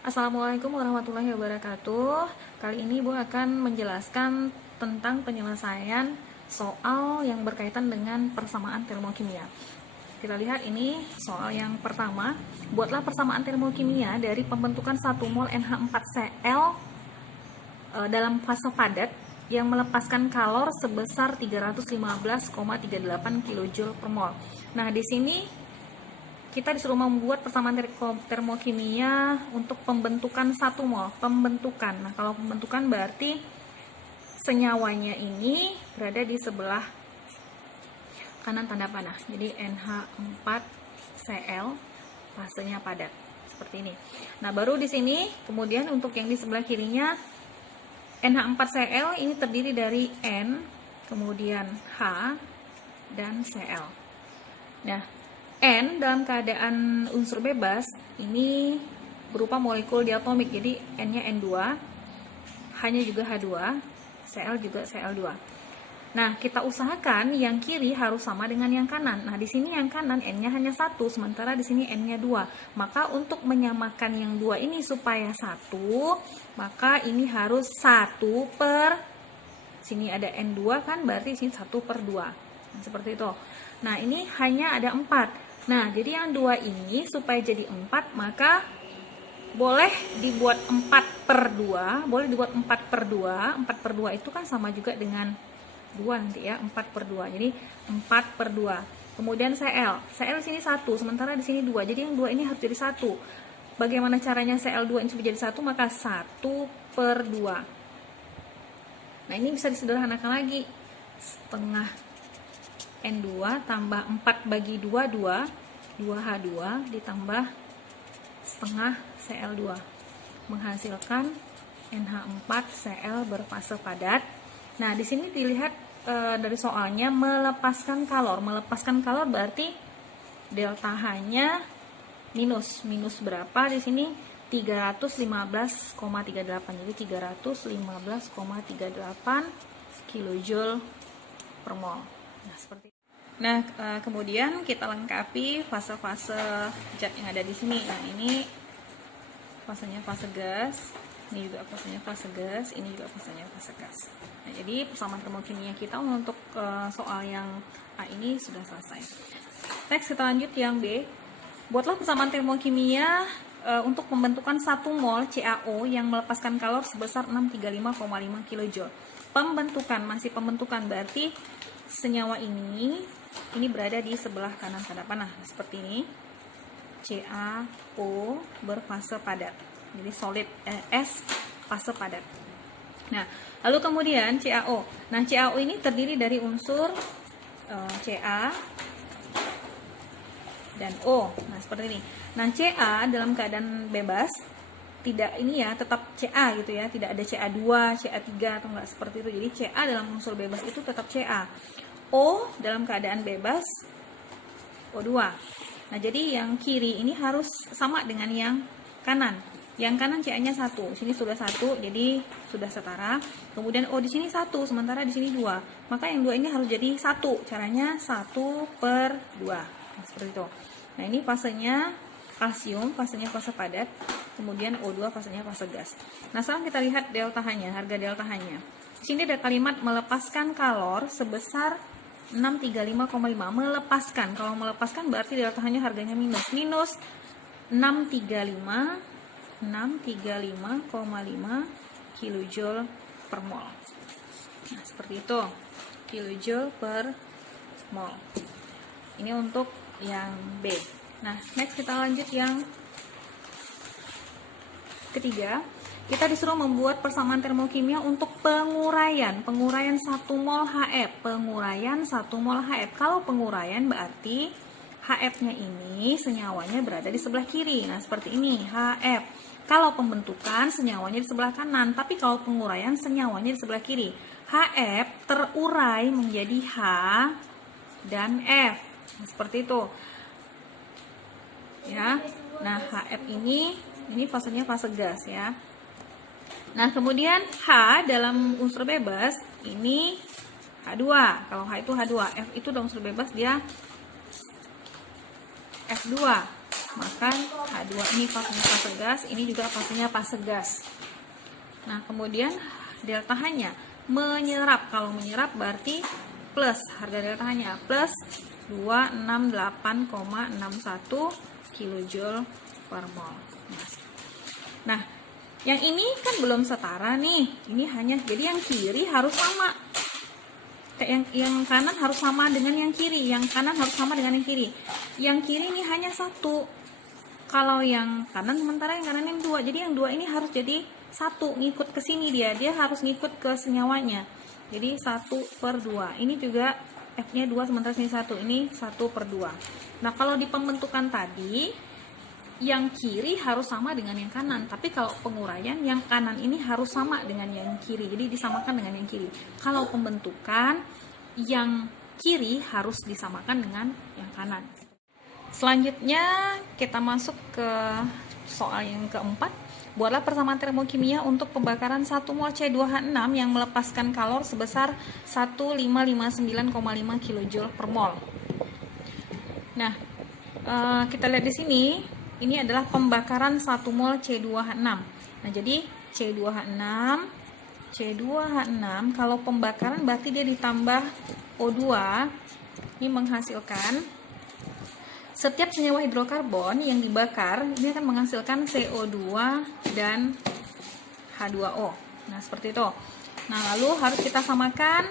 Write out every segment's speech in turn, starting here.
Assalamualaikum warahmatullahi wabarakatuh. Kali ini Ibu akan menjelaskan tentang penyelesaian soal yang berkaitan dengan persamaan termokimia. Kita lihat ini soal yang pertama. Buatlah persamaan termokimia dari pembentukan 1 mol NH4Cl dalam fase padat yang melepaskan kalor sebesar 315,38 kJ per mol. Nah, di sini kita disuruh membuat persamaan termokimia untuk pembentukan 1 mol. Pembentukan. Nah, kalau pembentukan berarti senyawanya ini berada di sebelah kanan tanda panah. Jadi NH4Cl fasenya padat. Seperti ini. Nah, baru di sini kemudian untuk yang di sebelah kirinya NH4Cl ini terdiri dari N, kemudian H dan Cl. Nah, N dalam keadaan unsur bebas ini berupa molekul diatomik, jadi N-nya N2, H-nya juga H2, Cl juga Cl2. Nah, kita usahakan yang kiri harus sama dengan yang kanan. Nah, di sini yang kanan N-nya hanya 1, sementara di sini N-nya 2. Maka untuk menyamakan yang 2 ini supaya 1, maka ini harus 1 per, sini ada N2 kan, berarti sini 1 per 2. Nah, seperti itu. Nah, ini hanya ada 4. Nah, jadi yang 2 ini supaya jadi 4, maka boleh dibuat 4 per 2, boleh dibuat 4 per 2. 4 per 2 itu kan sama juga dengan 2 nanti ya, 4 per 2. Jadi 4 per 2. Kemudian Cl di sini 1, sementara di sini 2. Jadi yang 2 ini harus jadi 1. Bagaimana caranya Cl2 ini supaya jadi 1? Maka 1 per 2. Nah, ini bisa disederhanakan lagi. Setengah N2 tambah 4 bagi 2, 2H2 ditambah setengah Cl2 menghasilkan NH4Cl berfase padat. Nah, di sini dilihat dari soalnya melepaskan kalor. Melepaskan kalor berarti delta H-nya minus berapa di sini? 315,38. Jadi 315,38 kJ per mol. Nah, seperti itu. Nah, kemudian kita lengkapi fase-fase zat yang ada di sini. Nah, ini fasenya fase gas, ini juga fasenya fase gas, ini juga fasenya fase gas. Nah, jadi persamaan termokimia kita untuk soal yang A ini sudah selesai. Next, kita lanjut yang B. Buatlah persamaan termokimia untuk pembentukan 1 mol CaO yang melepaskan kalor sebesar 635,5 kJ. Pembentukan, masih pembentukan, berarti senyawa ini berada di sebelah kanan tanda panah seperti ini. CaO berfase padat. Jadi solid S fase padat. Nah, lalu kemudian CaO. Nah, CaO ini terdiri dari unsur Ca dan O. Nah, seperti ini. Nah, Ca dalam keadaan bebas tidak ini ya, tetap Ca gitu ya, tidak ada Ca2, Ca3 atau enggak seperti itu. Jadi Ca dalam unsur bebas itu tetap Ca. O dalam keadaan bebas O2. Nah, jadi yang kiri ini harus sama dengan yang kanan. Yang kanan Ca-nya 1, sini sudah 1, jadi sudah setara. Kemudian O di sini 1, sementara di sini 2. Maka yang 2 ini harus jadi 1. Caranya 1 per 2. Nah, seperti itu. Nah, ini fasenya kalsium, fasenya fase padat. Kemudian O2 fasenya fase gas. Nah, sekarang kita lihat delta H-nya, harga delta H-nya. Di sini ada kalimat melepaskan kalor sebesar 635,5. Melepaskan. Kalau melepaskan berarti delta H-nya harganya minus 635,5 kJ per mol. Nah, seperti itu. KJ per mol. Ini untuk yang B. Nah, next kita lanjut yang ketiga. Kita disuruh membuat persamaan termokimia untuk penguraian 1 mol HF. Penguraian 1 mol HF. Kalau penguraian berarti HF-nya ini senyawanya berada di sebelah kiri. Nah, seperti ini, HF. Kalau pembentukan senyawanya di sebelah kanan, tapi kalau penguraian senyawanya di sebelah kiri. HF terurai menjadi H dan F. Nah, seperti itu. Ya. Nah, HF ini fasenya fase gas ya. Nah, kemudian H dalam unsur bebas ini H2. Kalau H itu H2, F itu dalam unsur bebas dia F2. maka H2 ini fasenya fase gas, ini juga fasenya fase gas. Nah, kemudian delta H-nya menyerap. Kalau menyerap berarti plus, harga delta H-nya plus 268,61 kJ per mol. Nah, yang ini kan belum setara nih. Ini hanya, jadi yang kiri harus sama. Yang kanan harus sama dengan yang kiri, yang kanan harus sama dengan yang kiri. Yang kiri ini hanya satu. Kalau yang kanan, sementara yang kanan yang dua. Jadi yang dua ini harus jadi satu, ngikut ke sini dia harus ngikut ke senyawanya. Jadi 1/2. Ini juga F-nya 2, sementara sini 1. Ini 1/2. Nah, kalau di pembentukan tadi, yang kiri harus sama dengan yang kanan. Tapi kalau penguraian, yang kanan ini harus sama dengan yang kiri. Jadi disamakan dengan yang kiri. Kalau pembentukan, yang kiri harus disamakan dengan yang kanan. Selanjutnya kita masuk ke soal yang keempat. Buatlah persamaan termokimia untuk pembakaran 1 mol C2H6 yang melepaskan kalor sebesar 1559,5 kJ per mol. Nah, kita lihat di sini, ini adalah pembakaran 1 mol C2H6. Nah, jadi C2H6 kalau pembakaran berarti dia ditambah O2, ini menghasilkan setiap senyawa hidrokarbon yang dibakar ini akan menghasilkan CO2 dan H2O. Nah, seperti itu. Nah, lalu harus kita samakan,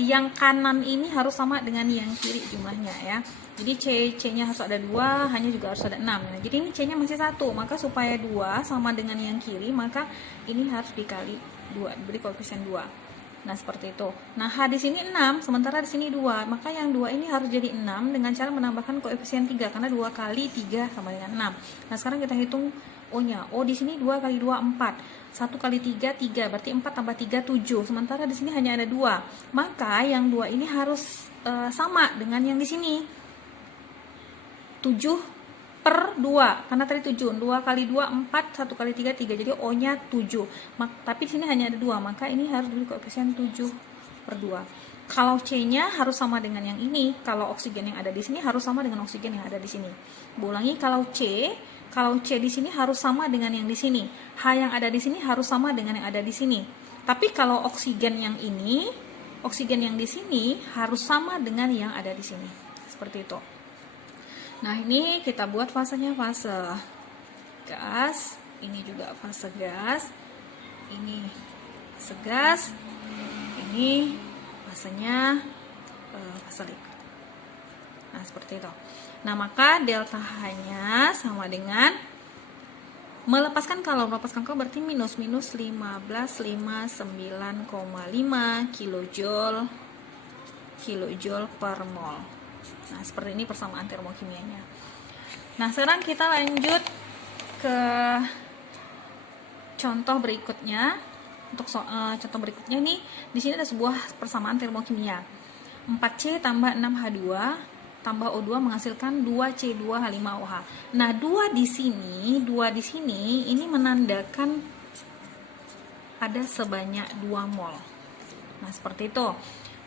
yang kanan ini harus sama dengan yang kiri jumlahnya ya. Jadi C-nya harus ada 2, hanya juga harus ada 6. Nah, jadi ini C-nya masih 1, maka supaya 2 sama dengan yang kiri, maka ini harus dikali 2, diberi koefisien 2. Nah, seperti itu. Nah, H di sini 6, sementara di sini 2. Maka yang 2 ini harus jadi 6 dengan cara menambahkan koefisien 3, karena 2 kali 3 sama dengan 6. Nah, sekarang kita hitung O-nya. O di sini 2 kali 2, 4. 1 kali 3, 3. Berarti 4 tambah 3, 7. Sementara di sini hanya ada 2. Maka yang 2 ini harus sama dengan yang di sini. 7/2, karena tadi 7, 2 kali 2, 4, 1 kali 3, 3, jadi O-nya 7. Tapi di sini hanya ada 2, maka ini harus diberi koefisien 7/2. Kalau C-nya harus sama dengan yang ini, kalau oksigen yang ada di sini harus sama dengan oksigen yang ada di sini. Ulangi, kalau C di sini harus sama dengan yang di sini. H yang ada di sini harus sama dengan yang ada di sini. Tapi kalau oksigen yang ini, oksigen yang di sini harus sama dengan yang ada di sini. Seperti itu. Nah, ini kita buat fasenya fase gas, ini juga fase gas, ini fase gas, ini fasenya fase liquid. Nah, seperti itu. Nah, maka delta H-nya sama dengan melepaskan kalor berarti minus 1559,5 kJ per mol. Nah, seperti ini persamaan termokimianya. Nah, sekarang kita lanjut ke contoh berikutnya. Untuk contoh berikutnya nih, di sini ada sebuah persamaan termokimia. 4C tambah 6H2 tambah O2 menghasilkan 2C2H5OH. Nah, 2 di sini ini menandakan ada sebanyak 2 mol. Nah, seperti itu.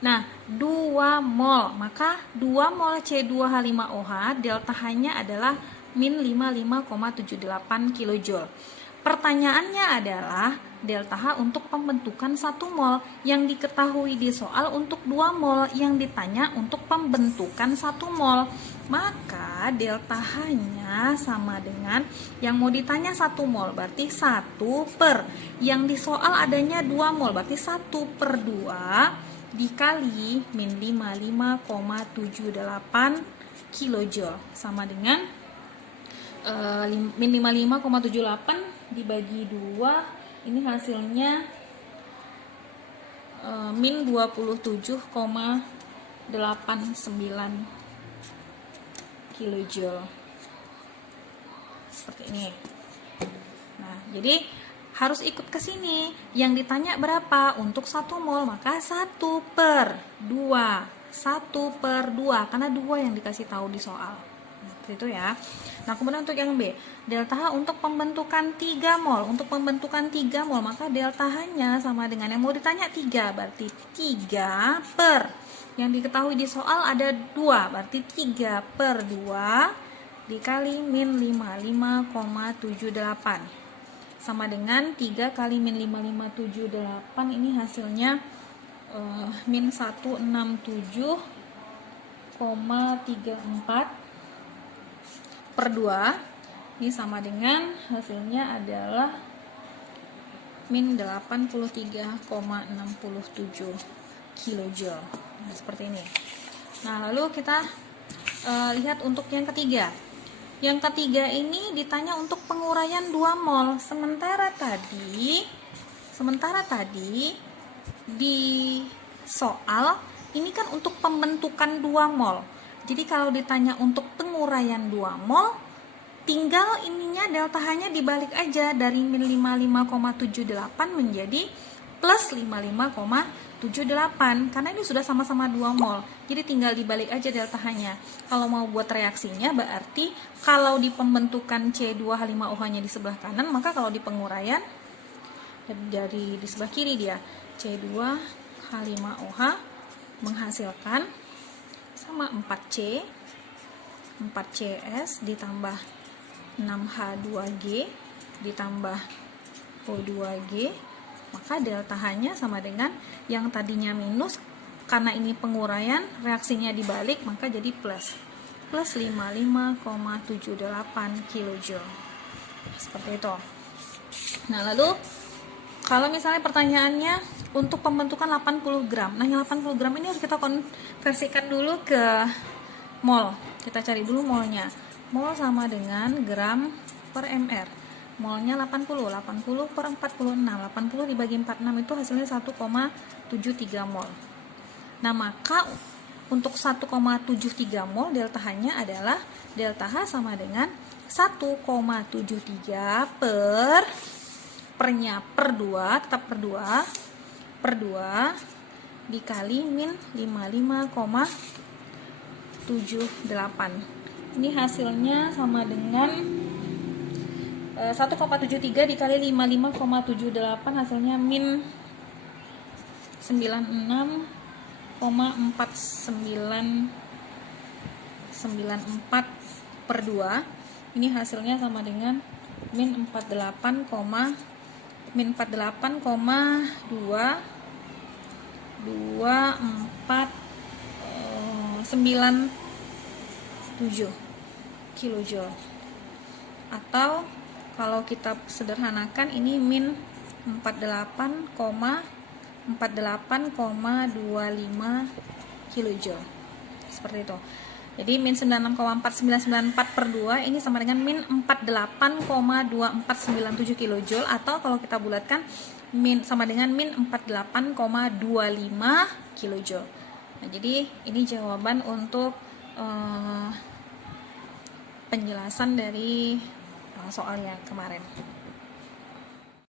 Nah, 2 mol, maka 2 mol C2H5OH delta H-nya adalah min 55,78 kJ. Pertanyaannya adalah delta H untuk pembentukan 1 mol. Yang diketahui di soal untuk 2 mol, yang ditanya untuk pembentukan 1 mol. Maka delta H-nya sama dengan yang mau ditanya 1 mol, berarti 1 per. Yang di soal adanya 2 mol, berarti 1/2 dikali min 55,78 kJ sama dengan min 55,78 dibagi 2, ini hasilnya min 27,89 kJ seperti ini. Nah, jadi harus ikut ke sini. Yang ditanya berapa untuk 1 mol, maka 1/2. 1/2 karena 2 yang dikasih tahu di soal. Itu ya. Nah, kemudian untuk yang B, delta H untuk pembentukan 3 mol. Untuk pembentukan 3 mol, maka delta H-nya sama dengan yang mau ditanya 3, berarti 3 per. Yang diketahui di soal ada 2, berarti 3/2 dikali min 55,78 sama dengan 3 kali min 5578, ini hasilnya min 167,34 per 2. Ini sama dengan hasilnya adalah min 83,67 kilojoule. Nah, seperti ini. Nah, lalu kita lihat untuk yang ketiga. Yang ketiga ini ditanya untuk penguraian 2 mol. Sementara tadi di soal ini kan untuk pembentukan 2 mol. Jadi kalau ditanya untuk penguraian 2 mol, tinggal ininya delta H-nya dibalik aja dari min 55,78 menjadi plus 55,78 karena ini sudah sama-sama 2 mol. Jadi tinggal dibalik aja delta H-nya. Kalau mau buat reaksinya berarti kalau di pembentukan C2H5OH-nya di sebelah kanan, maka kalau di penguraian dari di sebelah kiri dia C2H5OH menghasilkan sama 4C 4CS ditambah 6H2G ditambah O2G, maka delta H-nya sama dengan yang tadinya minus, karena ini penguraian reaksinya dibalik maka jadi plus 55,78 kilojoule. Seperti itu. Nah, lalu kalau misalnya pertanyaannya untuk pembentukan 80 gram. Nah, yang 80 gram ini harus kita konversikan dulu ke mol. Kita cari dulu molnya. Mol sama dengan gram per mr. Molnya 80 per 46. 80 dibagi 46 itu hasilnya 1,73 mol. Nah, maka untuk 1,73 mol delta H-nya adalah delta H sama dengan 1,73 pernya per 2, tetap per 2 dikali min 55,78. Ini hasilnya sama dengan 1,73 dikali 55,78 hasilnya min 96,4994 per 2. Ini hasilnya sama dengan min 48,2497 kilojoule. Atau kalau kita sederhanakan ini min 48,25 kilojoule. Seperti itu. Jadi min 96,4994 per 2 ini sama dengan min 48,2497 kilojoule, atau kalau kita bulatkan min sama dengan min 48,25 kilojoule. Nah, jadi ini jawaban untuk penjelasan dari soal yang kemarin.